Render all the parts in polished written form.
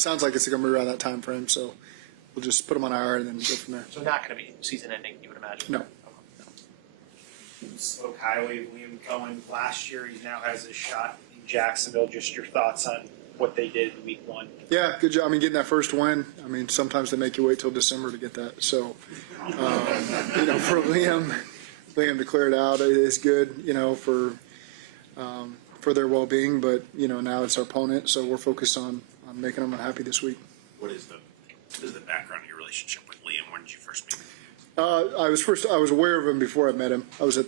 it sounds like it's going to be around that time frame. So we'll just put him on IR and then go from there. So not going to be season-ending, you would imagine. No. Spoke highly of Liam Cohen last year. He now has a shot in Jacksonville. Just your thoughts on what they did in week 1? Yeah, good job. I mean, getting that first win. I mean, sometimes they make you wait till December to get that. So, for Liam to clear it out is good. For their well-being. But now it's our opponent, so we're focused on making them happy this week. What is the background of your relationship with Liam? When did you first meet him? I was aware of him before I met him. I was at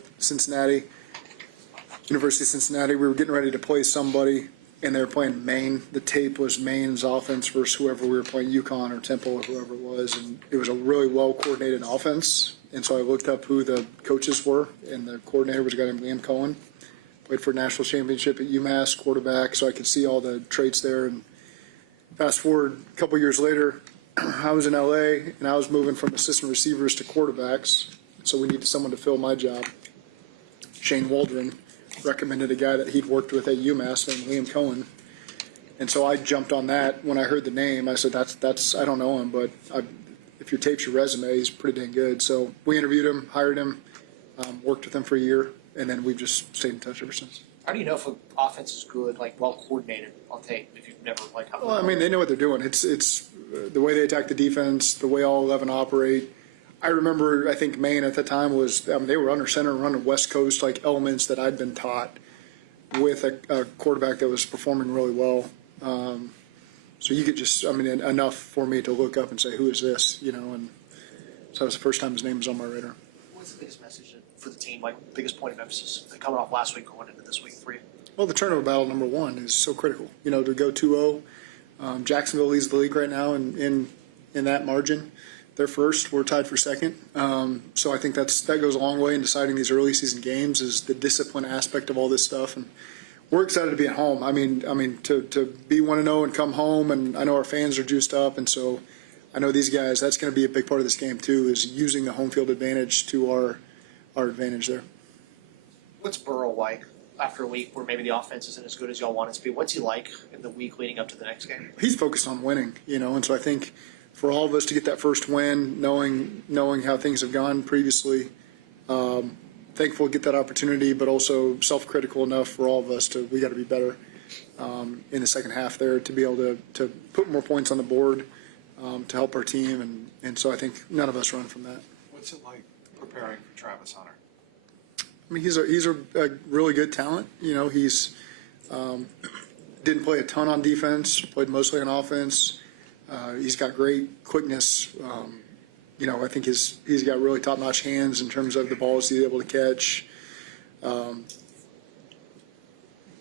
University of Cincinnati. We were getting ready to play somebody, and they were playing Maine. The tape was Maine's offense versus whoever we were playing, UConn or Temple or whoever it was, and it was a really well-coordinated offense. And so I looked up who the coaches were, and the coordinator was a guy named Liam Cohen. Played for a national championship at UMass, quarterback, so I could see all the traits there. And fast forward a couple years later, I was in LA, and I was moving from assistant receivers to quarterbacks, so we needed someone to fill my job. Shane Waldron recommended a guy that he'd worked with at UMass named Liam Cohen. And so I jumped on that when I heard the name. I said, that's I don't know him, but if your tape's your resume, he's pretty dang good. So we interviewed him, hired him, worked with him for a year, and then we've just stayed in touch ever since. How do you know if an offense is good, well-coordinated on tape, if you've never, Well, I mean, they know what they're doing. It's the way they attack the defense, the way all 11 operate. I remember, I think Maine at the time they were under center and running West Coast, elements that I'd been taught with a quarterback that was performing really well. So you could enough for me to look up and say, who is this, and so that was the first time his name was on my radar. What's the biggest message for the team, biggest point of emphasis coming off last week going into this week for you? Well, the turnover battle, number one, is so critical. To go 2-0. Jacksonville leads the league right now in that margin. They're first. We're tied for second. So I think that goes a long way in deciding these early season games, is the discipline aspect of all this stuff. And we're excited to be at home. I mean, to be 1-0 and come home, and I know our fans are juiced up, and so I know these guys. That's going to be a big part of this game too, is using the home field advantage to our advantage there. What's Burrow like after a week where maybe the offense isn't as good as y'all want it to be? What's he like in the week leading up to the next game? He's focused on winning, and so I think for all of us to get that first win, knowing how things have gone previously, thankful to get that opportunity, but also self-critical enough for all of us we got to be better in the second half there to be able to put more points on the board to help our team, and so I think none of us run from that. What's it like preparing for Travis Hunter? I mean, he's a really good talent. He's didn't play a ton on defense, played mostly on offense. He's got great quickness. I think he's got really top-notch hands in terms of the balls he's able to catch.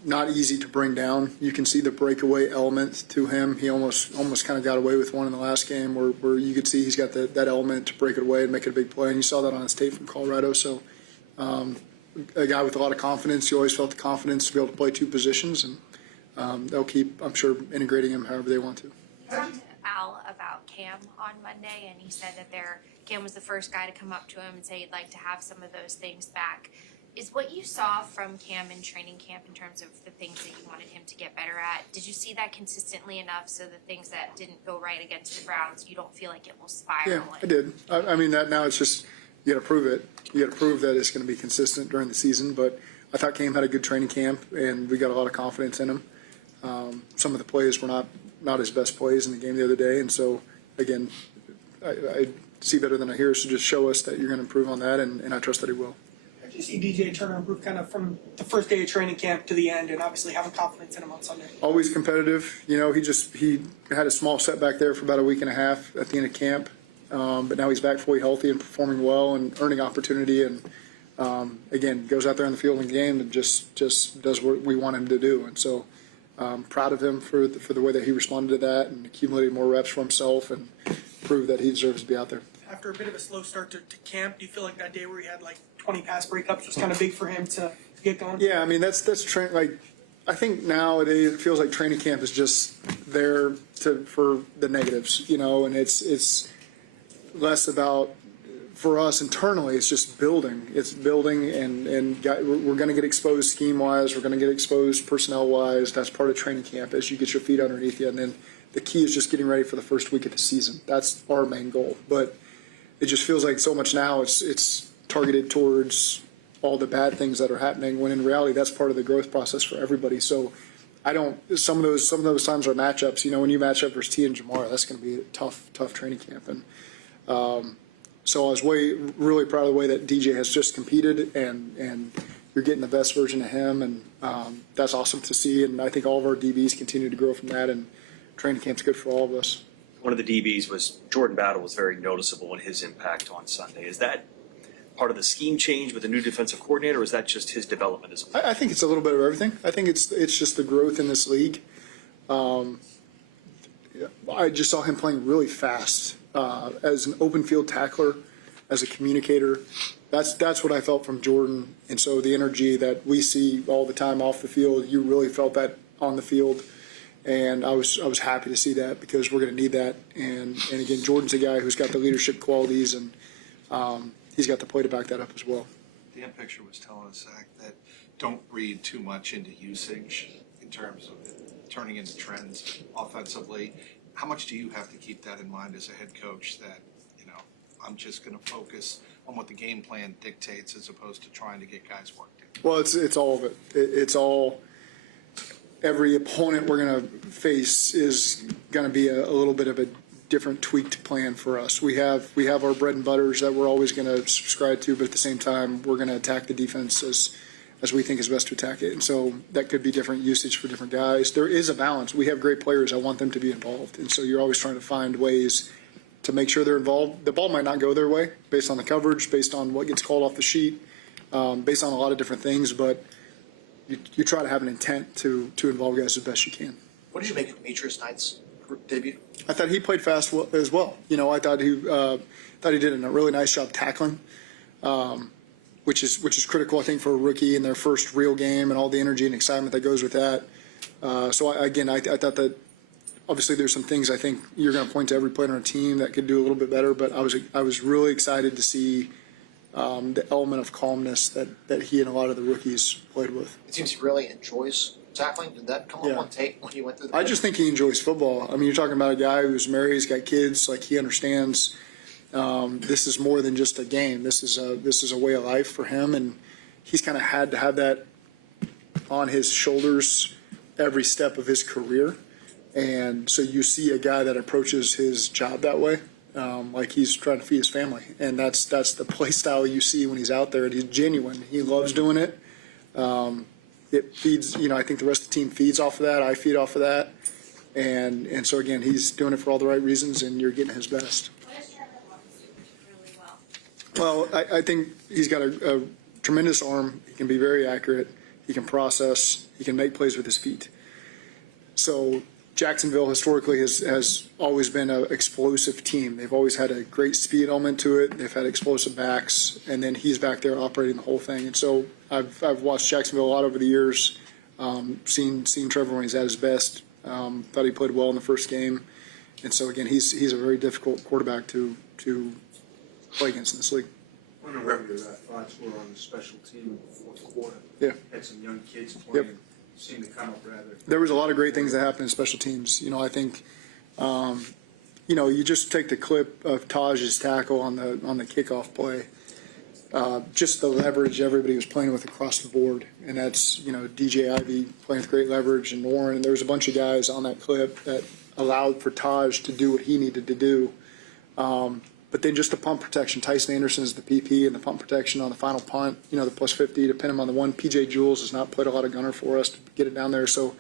Not easy to bring down. You can see the breakaway element to him. He almost kind of got away with one in the last game where you could see he's got that element to break it away and make it a big play. And you saw that on his tape from Colorado. So a guy with a lot of confidence. He always felt the confidence to be able to play two positions, and they'll keep, I'm sure, integrating him however they want to. I talked to Al about Cam on Monday, and he said that Cam was the first guy to come up to him and say he'd like to have some of those things back. Is what you saw from Cam in training camp in terms of the things that you wanted him to get better at, did you see that consistently enough so the things that didn't go right against the Browns, you don't feel like it will spiral? Yeah, I did. I mean, that now it's just, you got to prove it. You got to prove that it's going to be consistent during the season. But I thought Cam had a good training camp, and we got a lot of confidence in him. Some of the plays were not his best plays in the game the other day, and so again, I see better than I hear. So just show us that you're going to improve on that, and I trust that he will. Did you see DJ Turner improve kind of from the first day of training camp to the end, and obviously having confidence in him on Sunday? Always competitive. He had a small setback there for about a week and a half at the end of camp. But now he's back fully healthy and performing well and earning opportunity, and again goes out there in the field and game and just does what we want him to do. And so proud of him for the way that he responded to that and accumulated more reps for himself and proved that he deserves to be out there. After a bit of a slow start to camp, do you feel like that day where he had 20 pass breakups was kind of big for him to get going? Yeah, I mean that's I think nowadays it feels like training camp is just there for the negatives, and it's less about, for us internally, it's just building. It's building, and we're going to get exposed scheme-wise. We're going to get exposed personnel-wise. That's part of training camp as you get your feet underneath you. And then the key is just getting ready for the first week of the season. That's our main goal. But it just feels like so much now it's targeted towards all the bad things that are happening, when in reality that's part of the growth process for everybody. So some of those times are matchups. When you match up versus T and Jamar, that's going to be a tough training camp. And so I was really proud of the way that DJ has just competed, and you're getting the best version of him, and that's awesome to see. And I think all of our DBs continue to grow from that, and training camp's good for all of us. One of the DBs was Jordan Battle was very noticeable in his impact on Sunday. Is that part of the scheme change with the new defensive coordinator, or is that just his development as a player? I think it's a little bit of everything. I think it's just the growth in this league. I just saw him playing really fast as an open field tackler, as a communicator. That's what I felt from Jordan. And so the energy that we see all the time off the field, you really felt that on the field. And I was happy to see that, because we're going to need that. And again, Jordan's a guy who's got the leadership qualities, and he's got the play to back that up as well. Dan Picture was telling us, Zach, that don't read too much into usage in terms of turning into trends offensively. How much do you have to keep that in mind as a head coach, that, I'm just going to focus on what the game plan dictates as opposed to trying to get guys worked in? Well, it's all of it. It's all. Every opponent we're going to face is going to be a little bit of a different tweaked plan for us. We have our bread and butters that we're always going to subscribe to, but at the same time, we're going to attack the defense as we think is best to attack it. And so that could be different usage for different guys. There is a balance. We have great players. I want them to be involved. And so you're always trying to find ways to make sure they're involved. The ball might not go their way based on the coverage, based on what gets called off the sheet, based on a lot of different things, but you try to have an intent to involve guys as best you can. What did you make of Demetrius Knight's debut? I thought he played fast as well. I thought he did a really nice job tackling, which is critical, I think, for a rookie in their first real game, and all the energy and excitement that goes with that. So I thought that obviously there's some things I think you're going to point to every player on a team that could do a little bit better, but I was really excited to see the element of calmness that he and a lot of the rookies played with. It seems he really enjoys tackling. Did that come up on tape when you went through the I just think he enjoys football. I mean, you're talking about a guy who's married, he's got kids, like he understands this is more than just a game. This is a way of life for him, and he's kind of had to have that on his shoulders every step of his career. And so you see a guy that approaches his job that way, like he's trying to feed his family. And that's the play style you see when he's out there, and he's genuine. He loves doing it. It feeds, I think the rest of the team feeds off of that. I feed off of that. And so, again, he's doing it for all the right reasons, and you're getting his best. What does Trevor Lawrence do really well? Well, I think he's got a tremendous arm. He can be very accurate. He can process. He can make plays with his feet. So Jacksonville historically has always been an explosive team. They've always had a great speed element to it. They've had explosive backs, and then he's back there operating the whole thing. And so I've watched Jacksonville a lot over the years, seen Trevor when he's at his best. Thought he played well in the first game. And so, again, he's a very difficult quarterback to play against in this league. I wonder what your thoughts were on the special team in the fourth quarter. Yeah. Had some young kids playing. Yep. Seemed to come up rather. There was a lot of great things that happened in special teams. I think, you just take the clip of Taj's tackle on the kickoff play. Just the leverage everybody was playing with across the board, and that's DJ Ivey playing with great leverage, and Warren, and there was a bunch of guys on that clip that allowed for Taj to do what he needed to do. But then just the punt protection. Tyson Anderson's the PP, and the punt protection on the final punt, the +50 to pin him on the one. PJ Jules has not played a lot of gunner for us to get it down there. So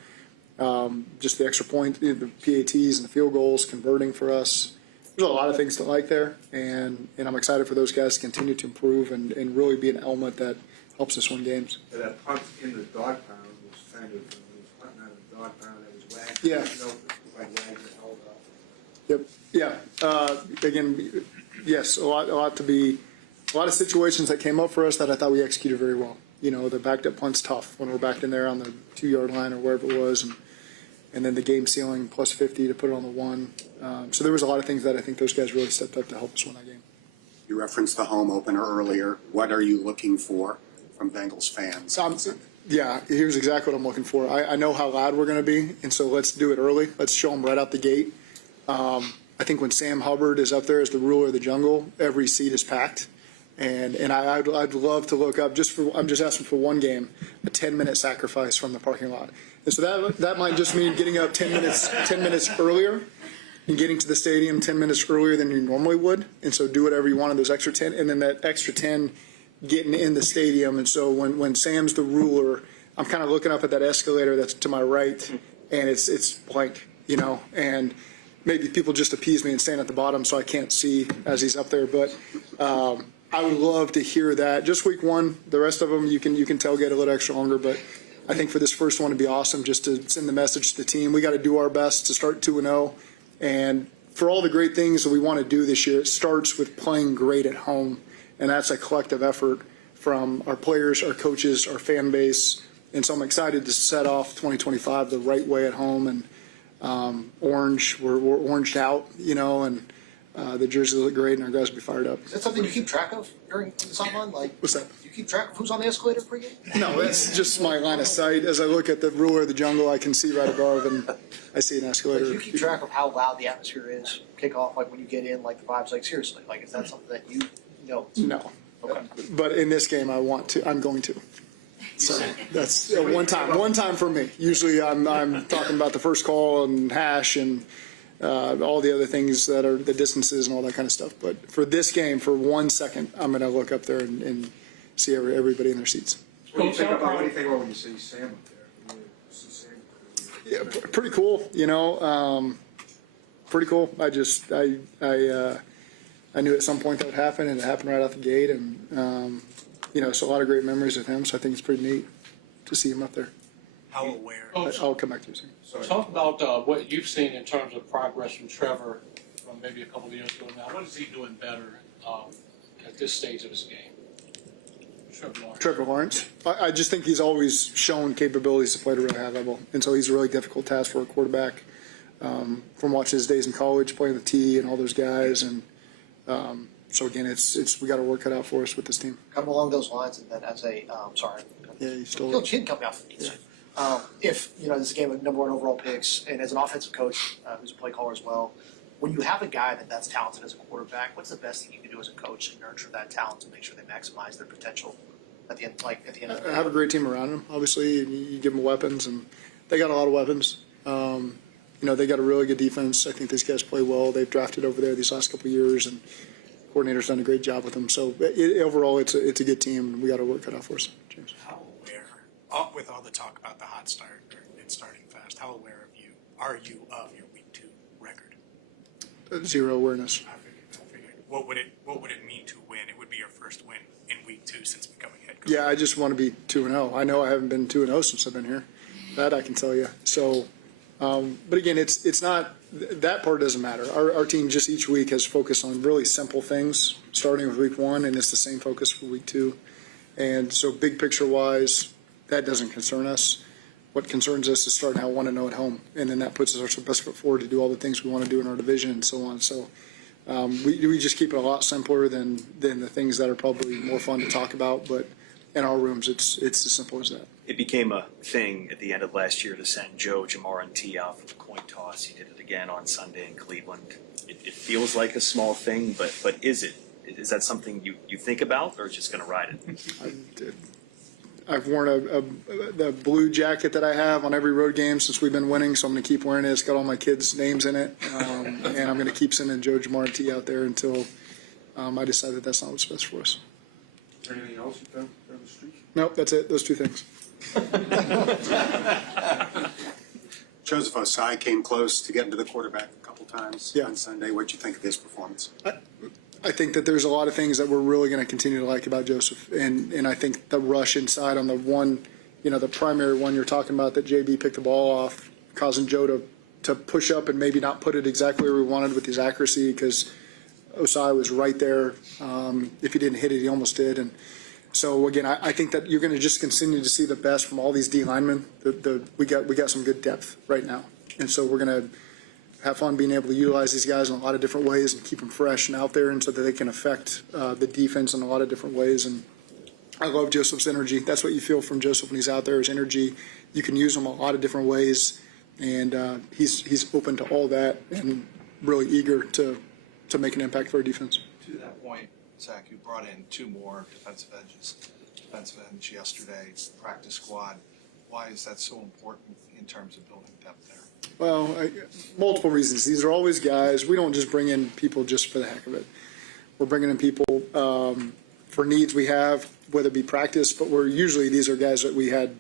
just the extra point, the PATs and the field goals, converting for us. There's a lot of things to like there, and I'm excited for those guys to continue to improve and really be an element that helps us win games. That punt in the dog pound was kind of, when he was punting out of the dog pound, that was wagging. Yeah. Like Wagner held up. Yep. Yeah. Again, yes, a lot of situations that came up for us that I thought we executed very well. The backed up punt's tough when we're backed in there on the 2-yard line or wherever it was, and then the game ceiling +50 to put it on the one. So there was a lot of things that I think those guys really stepped up to help us win that game. You referenced the home opener earlier. What are you looking for from Bengals fans? Yeah, here's exactly what I'm looking for. I know how loud we're going to be, and so let's do it early. Let's show them right out the gate. I think when Sam Hubbard is up there as the ruler of the jungle, every seat is packed. And I'd love to look up, I'm just asking for one game, a 10-minute sacrifice from the parking lot. And so that might just mean getting up 10 minutes earlier and getting to the stadium 10 minutes earlier than you normally would. And so do whatever you want in those extra 10, and then that extra 10 getting in the stadium. And so when Sam's the ruler, I'm kind of looking up at that escalator that's to my right, and it's blank, and maybe people just appease me and stand at the bottom so I can't see as he's up there. But I would love to hear that. Just week one, the rest of them you can tell get a little extra longer. But I think for this first one, it'd be awesome just to send the message to the team. We got to do our best to start 2-0. And for all the great things that we want to do this year, it starts with playing great at home. And that's a collective effort from our players, our coaches, our fan base. And so I'm excited to set off 2025 the right way at home. And orange, we're oranged out, and the jerseys look great, and our guys will be fired up. Is that something you keep track of during the sideline? Like, What's that? you keep track of who's on the escalator pregame? No, that's just my line of sight. As I look at the ruler of the jungle, I can see right above, and I see an escalator. Like, you keep track of how loud the atmosphere is, kickoff, like when you get in, like the vibes, like seriously, like is that something that you know? No. Okay. But in this game, I'm going to. So that's one time for me. Usually I'm talking about the first call and hash and all the other things that are the distances and all that kind of stuff. But for this game, for 1 second, I'm going to look up there and see everybody in their seats. What do you think about when you see Sam up there? See Sam. Yeah, pretty cool, pretty cool. I knew at some point that would happen, and it happened right out the gate. And, so a lot of great memories with him. So I think it's pretty neat to see him up there. How aware? I'll come back to you soon. Talk about what you've seen in terms of progress from Trevor from maybe a couple of years ago now. What is he doing better at this stage of his game? Trevor Lawrence. I just think he's always shown capabilities to play at a really high level. And so he's a really difficult task for a quarterback. From watching his days in college, playing the T and all those guys. And so again, we got to work it out for us with this team. Kind of along those lines, and then as a, sorry. Yeah, you still. Bill Chin coming out from these. If, this is a game of number 1 overall picks, and as an offensive coach who's a play caller as well, when you have a guy that's talented as a quarterback, what's the best thing you can do as a coach to nurture that talent to make sure they maximize their potential at the end of the day? Have a great team around them, obviously, and you give them weapons, and they got a lot of weapons. They got a really good defense. I think these guys play well. They've drafted over there these last couple of years, and coordinator's done a great job with them. So overall, it's a good team, and we got to work it out for us. James. How aware, with all the talk about the hot start and starting fast, how aware are you of your Week 2 record? Zero awareness. I figured. What would it mean to win? It would be your first win in Week 2 since becoming head coach. Yeah, I just want to be 2-0. I know I haven't been 2-0 since I've been here. That I can tell you. So, but again, it's not that part doesn't matter. Our team just each week has focused on really simple things, starting with Week 1, and it's the same focus for Week 2. And so, big picture wise, that doesn't concern us. What concerns us is starting out 1-0 at home, and then that puts us our best foot forward to do all the things we want to do in our division and so on. So, we just keep it a lot simpler than the things that are probably more fun to talk about. But in our rooms, it's as simple as that. It became a thing at the end of last year to send Joe, Jamar, and T out for the coin toss. He did it again on Sunday in Cleveland. It feels like a small thing, but is it? Is that something you think about, or just going to ride it? I've worn the blue jacket that I have on every road game since we've been winning, so I'm going to keep wearing it. It's got all my kids' names in it, and I'm going to keep sending Joe, Jamar, and T out there until I decide that that's not what's best for us. Is there anything else you've done down the street? Nope, that's it. Those two things. Joseph Osai came close to getting to the quarterback a couple times Yeah. on Sunday. What'd you think of his performance? I think that there's a lot of things that we're really going to continue to like about Joseph, and I think the rush inside on the one, the primary one you're talking about that JB picked the ball off, causing Joe to push up and maybe not put it exactly where we wanted with his accuracy because Osai was right there. If he didn't hit it, he almost did, and so again, I think that you're going to just continue to see the best from all these D linemen. We got some good depth right now, and so we're going to have fun being able to utilize these guys in a lot of different ways and keep them fresh and out there, and so that they can affect the defense in a lot of different ways. And I love Joseph's energy. That's what you feel from Joseph when he's out there, his energy. You can use him a lot of different ways, and he's open to all that and really eager to make an impact for our defense. To that point, Zach, you brought in 2 more defensive ends yesterday, practice squad. Why is that so important in terms of building depth there? Well, multiple reasons. These are always guys. We don't just bring in people just for the heck of it. We're bringing in people for needs we have, whether it be practice, but these are guys that we had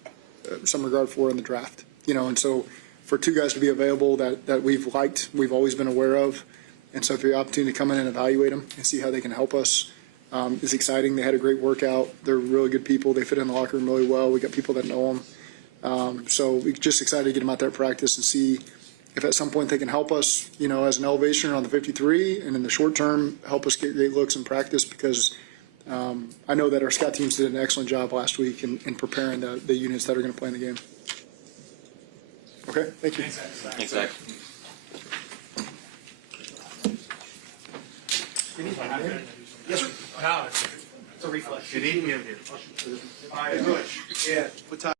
some regard for in the draft. And so for 2 guys to be available that we've liked, we've always been aware of. And so for the opportunity to come in and evaluate them and see how they can help us is exciting. They had a great workout. They're really good people. They fit in the locker room really well. We got people that know them. So we're just excited to get them out there at practice and see if at some point they can help us, as an elevation on the 53, and in the short term, help us get great looks in practice because I know that our scout teams did an excellent job last week in preparing the units that are going to play in the game. Okay, thank you. Thanks, Zach. Yes, sir. No, it's a reflex. Good evening. Yeah. What time?